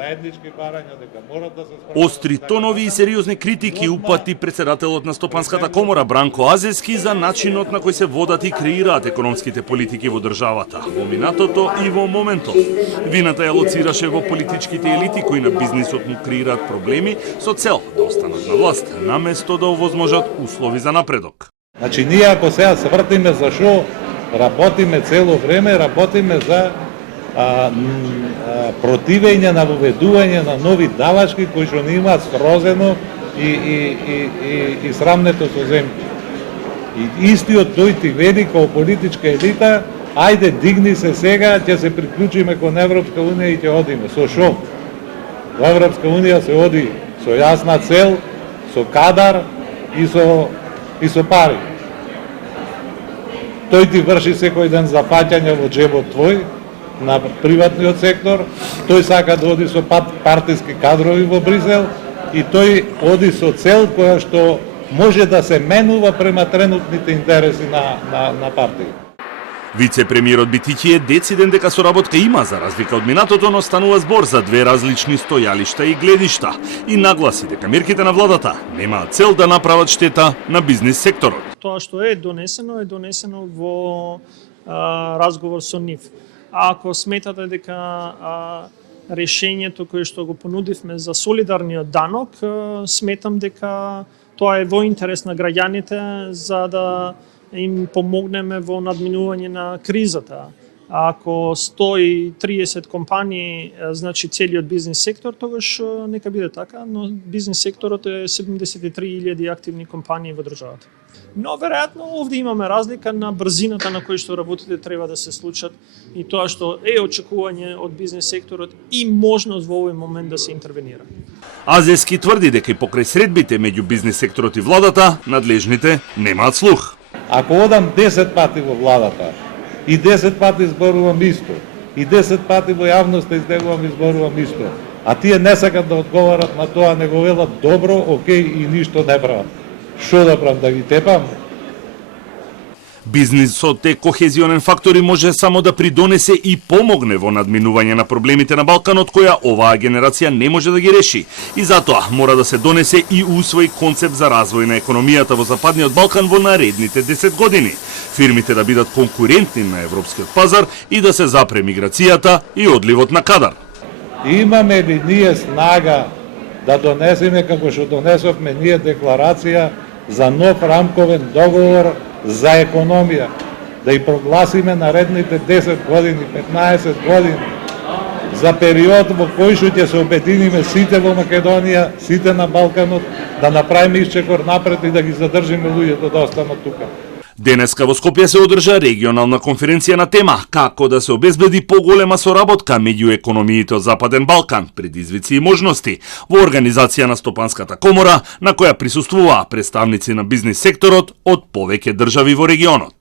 заеднички барања, дека мора да се Остри тонови и сериозни критики упати председателот на Стопанската комора Бранко Азевски за начинот на кој се водат и креираат економските политики во државата, во минатото и во моментот. Вината ја лоцираше во политичките елити кои на бизнисот му креираат проблеми со цел да останат на власт, наместо да овозможат услови за напредок. Значи, ние ако сега свртиме за шо, работиме цело време, работиме за противење на воведување на нови давачки кои што не имаат срозено и срамнето со земја. И истиот тој ти вели како политичка елита, ајде дигни се сега, ќе се приклучиме кон Европска унија и ќе одиме. Со шо? Во Европска унија се оди со јасна цел, со кадар и со пари. Тој ти врши секој ден зафаќање во джебот твој, на приватниот сектор, тој сака да оди со партиски кадрови во Бризел и тој оди со цел која што може да се менува према тренутните интереси на партија. Вице-премиерот Битиќи е дециден дека соработка има за разлика од минатото, но станува збор за две различни стојалишта и гледишта и нагласи дека мерките на владата немаат цел да направат штета на бизнис секторот. Тоа што е донесено во разговор со нив. А ако сметате дека решењето кое што го понудивме за солидарниот данок, сметам дека тоа е во интерес на граѓаните за да им помогнеме во надминување на кризата. Ако 130 компании, значи целиот бизнис сектор, тогаш нека биде така, но бизнис секторот е 73.000 активни компании во државата. Но веројатно овде имаме разлика на брзината на кој што работите треба да се случат и тоа што е очекување од бизнис секторот и можност во овој момент да се интервенира. Азевски тврди дека и покрај средбите меѓу бизнис секторот и владата, надлежните немаат слух. Ако одам 10 пати во владата и 10 пати зборувам исто, и 10 пати во јавноста излегувам и зборувам исто, а тие не сакат да одговарат на тоа, не го велат добро, окей и ништо не прават. Шо да правам, да ги тепам? Бизнисот е кохезионен фактор и може само да придонесе и помогне во надминување на проблемите на Балканот која оваа генерација не може да ги реши. И затоа мора да се донесе и усвои концепт за развој на економијата во Западниот Балкан во наредните 10 години. Фирмите да бидат конкурентни на европскиот пазар и да се запре миграцијата и одливот на кадар. Имаме ли ние снага да донесеме, како што донесовме ние декларација за нов рамковен договор за економија, да и прогласиме наредните 10 години, 15 години, за период во кој што ќе се обединиме сите во Македонија, сите на Балканот, да направиме исчекор напред и да ги задржиме луѓето да останат тука. Денеска во Скопје се одржа регионална конференција на тема како да се обезбеди поголема соработка меѓу економиите од Западен Балкан, предизвици и можности, во организација на Стопанската комора, на која присуствуваа представници на бизнис секторот од повеќе држави во регионот.